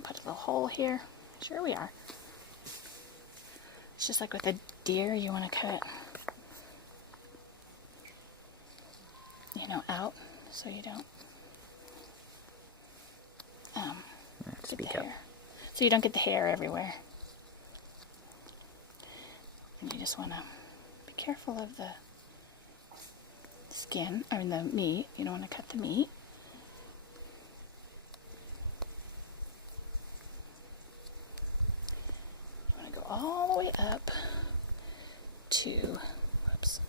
gonna put a little hole here. Sure we are. It's just like with a deer, you want to cut, you know, out so you don't get the hair. So you don't get the hair everywhere. And you just want to be careful of the skin, I mean the meat. You don't want to cut the meat. You want to go all the way up to, whoops,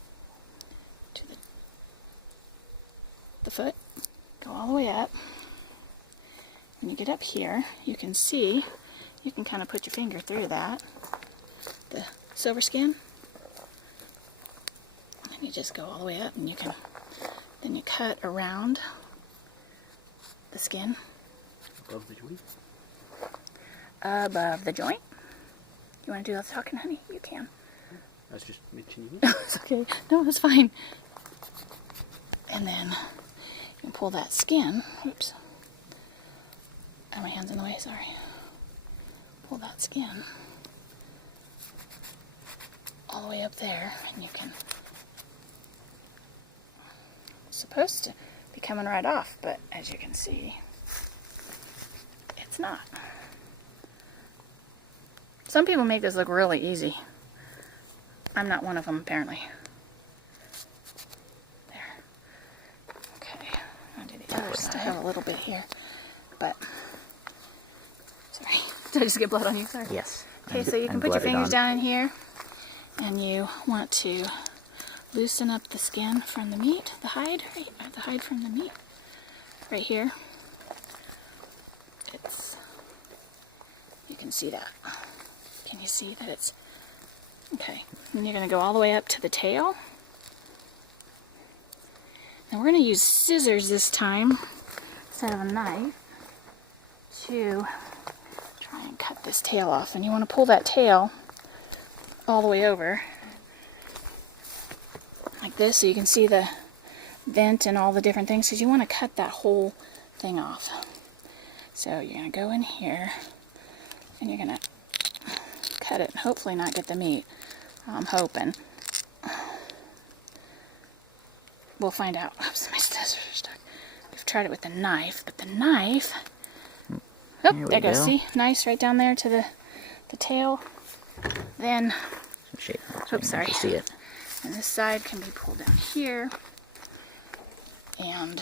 to the foot. Go all the way up. When you get up here, you can see, you can kind of put your finger through that, the silver skin, and you just go all the way up, and you can, then you cut around the skin. Above the joint? Above the joint. You want to do all the talking, honey? You can. I was just mentioning it. It's okay. No, it's fine. And then you can pull that skin. Oops. Oh, my hand's in the way, sorry. Pull that skin all the way up there, and you can, it's supposed to be coming right off, but as you can see, it's not. Some people make this look really easy. I'm not one of them, apparently. There. Okay, I'll do the other side. I have a little bit here, but sorry. Did I just get blood on you? Sorry. Yes. Okay, so you can put your fingers down in here, and you want to loosen up the skin from the meat, the hide, right? The hide from the meat, right here. It's, you can see that. Can you see that it's, okay. And you're going to go all the way up to the tail. And we're going to use scissors this time, instead of a knife, to try and cut this tail off. And you want to pull that tail all the way over like this, so you can see the vent and all the different things, because you want to cut that whole thing off. So you're going to go in here and you're going to cut it and hopefully not get the meat. I'm hoping. We'll find out. Oops, my scissors are stuck. We've tried it with the knife, but the knife, oh, there it goes. See, nice right down there to the tail. Then, oops, sorry. See it. And this side can be pulled down here, and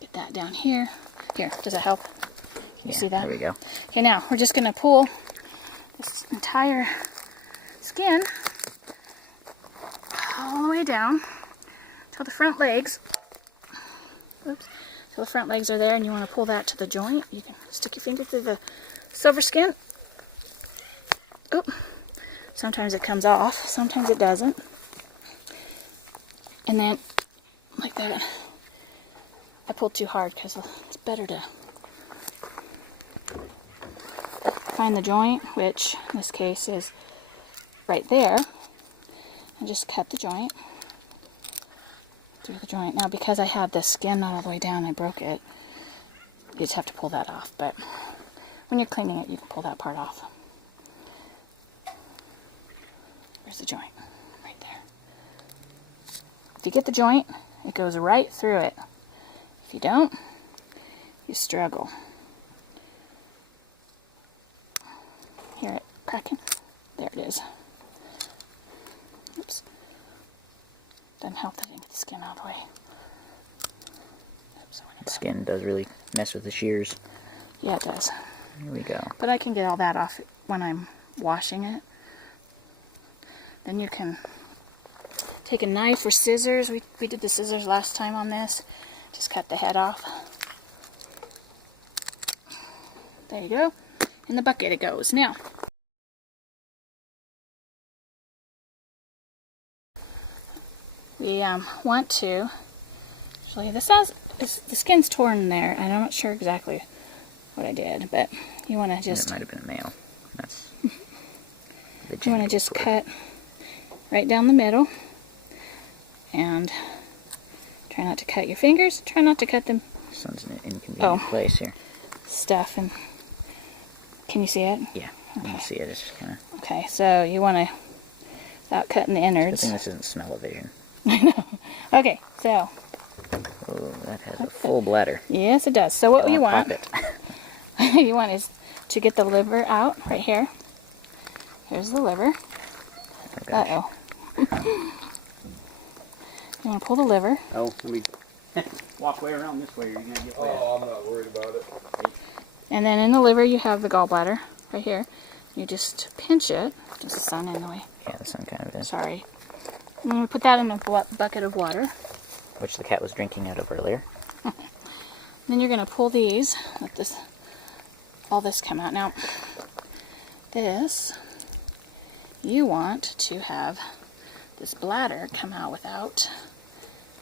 get that down here. Here, does that help? Can you see that? There we go. Okay, now we're just going to pull this entire skin all the way down till the front legs. Oops. Till the front legs are there, and you want to pull that to the joint. You can stick your finger through the silver skin. Oh, sometimes it comes off, sometimes it doesn't. And then, like that. I pulled too hard because it's better to find the joint, which in this case is right there, and just cut the joint through the joint. Now, because I have the skin not all the way down, I broke it. You just have to pull that off, but when you're cleaning it, you can pull that part off. Where's the joint? Right there. If you get the joint, it goes right through it. If you don't, you struggle. Hear it cracking? There it is. Oops. Doesn't help that I didn't get the skin out of the way. Oops, the skin does really mess with the shears. Yeah, it does. Here we go. But I can get all that off when I'm washing it. Then you can take a knife or scissors. We did the scissors last time on this. Just cut the head off. There you go. In the bucket it goes. Now, we want to, actually this has, the skin's torn there, and I'm not sure exactly what I did, but you want to just, it might have been a male. That's the you want to just cut right down the middle, and try not to cut your fingers, try not to cut them. This one's in an inconvenient place here. Stuff and Can you see it? Yeah, you can see it. It's just kind of... Okay, so you want to, without cutting the Good innards. thing this isn't smell-o-vision. I know. Okay, so. Oh, that has a full bladder. Yes, it does. So what you want, Pop you want is to get the liver out right here. Here's the liver. Oh, gosh. Uh-oh. You want to pull the liver. Oh, let me walk way around this way or you're going to get wet. Oh, I'm not worried about it. And then in the liver you have the gallbladder right here. You just pinch it. Just the sun in the way. Yeah, the sun kind of is. Sorry. I'm going to put that in a bucket of water. Which the cat was drinking out of earlier. Then you're going to pull these. Let this, all this come out. Now, this, you want to have this bladder come out without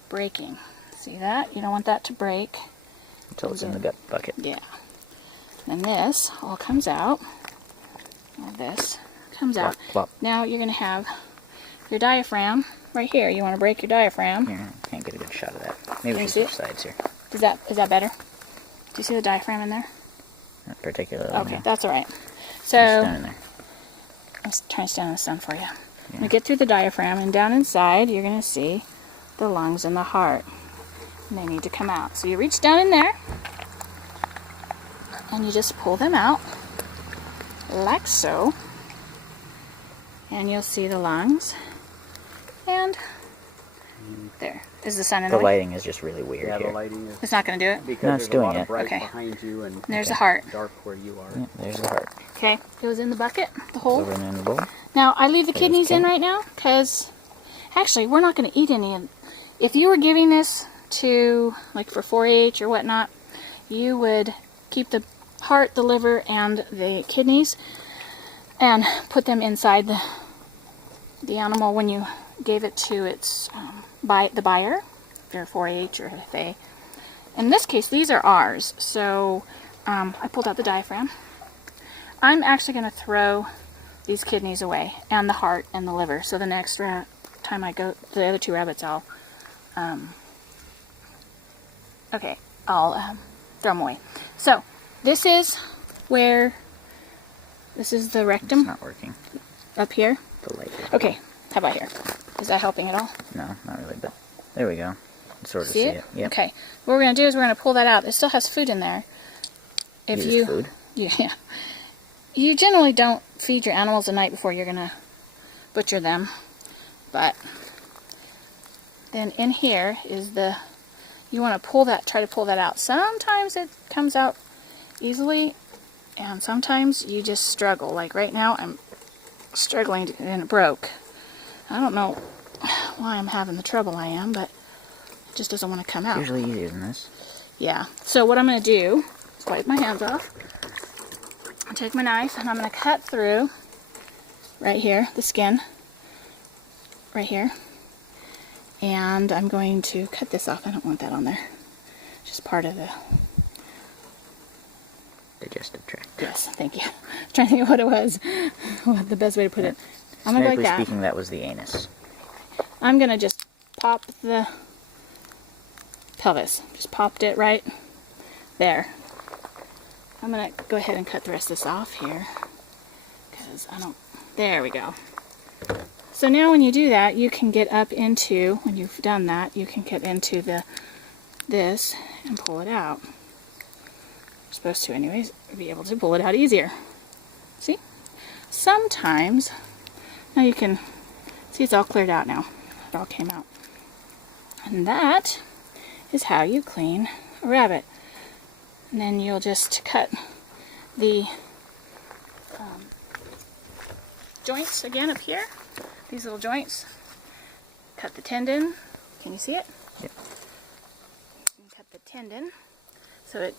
breaking. See that? You don't want that to break. Until it's in the gut bucket. Yeah. And this all comes out. All this comes out. Plop, plop. Now you're going to have your diaphragm right here. You want to break your diaphragm. Here, I can't get a good shot of that. Maybe Can you we should see switch sides here. Is that better? Do you see the diaphragm in there? Not particularly. Okay, no. that's all right. Just So down in there. I'm trying to stand in the sun for you. Yeah. We get through the diaphragm, and down inside you're going to see the lungs and the heart. And they need to come out. So you reach down in there, and you just pull them out, like so. And you'll see the lungs. And there. Is the sun in The the way? lighting is just really weird Yeah, here. the lighting is It's not going to do it? because No, it's there's doing a lot it. of bright Okay. behind you and And there's Okay. the heart. dark where you are. Yeah, there's the heart. Okay, goes in the bucket, the hole. Over in the bowl. Now, I leave the There's kidneys in Ken. right now because actually we're not going to eat any of. If you were giving this to, like for 4-H or whatnot, you would keep the heart, the liver, and the kidneys and put them inside the animal when you gave it to its the buyer, if you're 4-H or FFA. In this case, these are ours, so I pulled out the diaphragm. I'm actually going to throw these kidneys away, and the heart and the liver. So the next time I go, the other two rabbits, I'll throw them away. So this is where, this is the It's rectum not working. up here. The light is... Okay, how about here? Is that helping at all? No, not really, but there we go. You can sort of See see it? it. Yep. Okay. What we're going to do is we're going to pull that out. It still has food in there. If Use food. Yeah. You generally don't feed your animals the night before you're going to butcher them. But then in here is you want to try to pull that out. Sometimes it comes out easily, and sometimes you just struggle. Like right now, I'm struggling and it broke. I don't know why I'm having the trouble I am, but it just doesn't want to come out. It's usually easier than this. Yeah. So what I'm going to do is wipe my hands off. I'll take my knife and I'm going to cut through right here, the skin, right here. And I'm going to cut this off. I don't want that on there. It's just part of the... Digestive tract. Yes, thank you. I'm trying to think of what it was. What the best way to put it. I'm going to go like Medically that. speaking, that was the anus. I'm going to just pop the pelvis. Just popped it right there. I'm going to go ahead and cut the rest of this off here. Because I don't... There we go. So now when you do that, you can get up into, when you've done that, you can get into this and pull it out. You're supposed to anyways, be able to pull it out easier. See? Sometimes, now you can see it's all cleared out now. It all came out. And that is how you clean a rabbit. And then you'll just cut the joints again up here. These little joints. Cut the tendon. Can you see it? Yep. You cut the tendon. So it...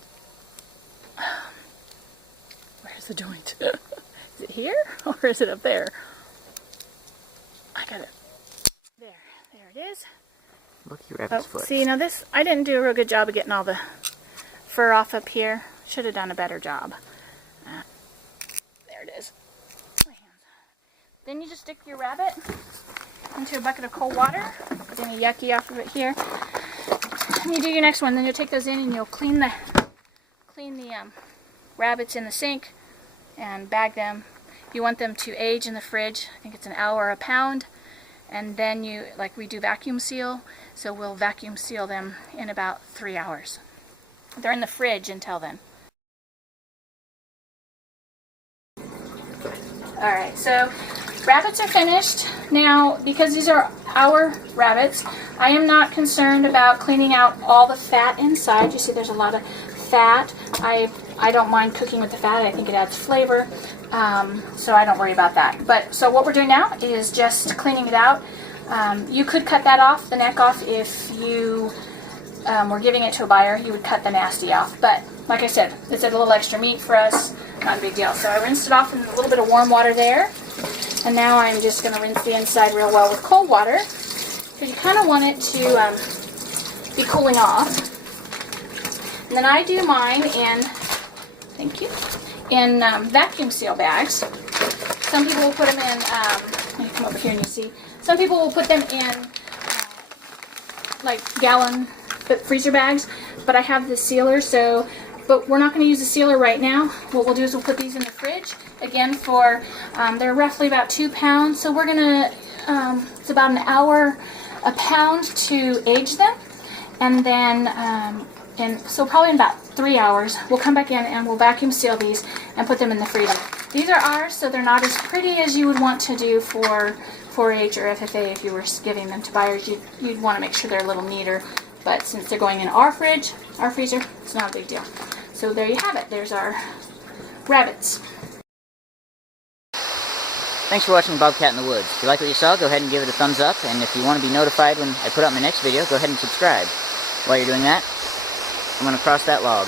Where's the joint? Is it here? Or is it up there? I got it. There. There it is. Lucky rabbit's Oh, foot. see, now this, I didn't do a real good job of getting all the fur off up here. Should have done a better job. There it is. My hands. Then you just stick your rabbit into a bucket of cold water. Get any yucky off of it here. And you do your next one. Then you'll take those in and you'll clean the rabbits in the sink and bag them. You want them to age in the fridge. I think it's an hour a pound. And then we do vacuum seal, so we'll vacuum seal them in about 3 hours. They're in the fridge until then. Alright, so rabbits are finished. Now, because these are our rabbits, I am not concerned about cleaning out all the fat inside. You see there's a lot of fat. I don't mind cooking with the fat. I think it adds flavor. So I don't worry about that. But so what we're doing now is just cleaning it out. You could cut that off, the neck off, if you were giving it to a buyer. You would cut the nasty off. But like I said, it's a little extra meat for us. Not a big deal. So I rinsed it off in a little bit of warm water there. And now I'm just going to rinse the inside real well with cold water. Because you kind of want it to be cooling off. And then I do mine in, thank you, in vacuum seal bags. Some people will put them in, let me come over here and you see. Some people will put them in like gallon freezer bags, but I have the sealer, so, but we're not going to use the sealer right now. What we'll do is we'll put these in the fridge, again for, they're roughly about 2 pounds, so we're going to, it's about an hour a pound to age them, and then, so probably in about 3 hours, we'll come back in and we'll vacuum seal these and put them in the freezer. These are ours, so they're not as pretty as you would want to do for 4-H or FFA. If you were giving them to buyers, you'd want to make sure they're a little neater. But since they're going in our fridge, our freezer, it's not a big deal. So there you have it. There's our rabbits. Thanks for watching Bobcat in the Woods. If you like what you saw, go ahead and give it a thumbs up. And if you want to be notified when I put out my next video, go ahead and subscribe. While you're doing that, I'm going to cross that log.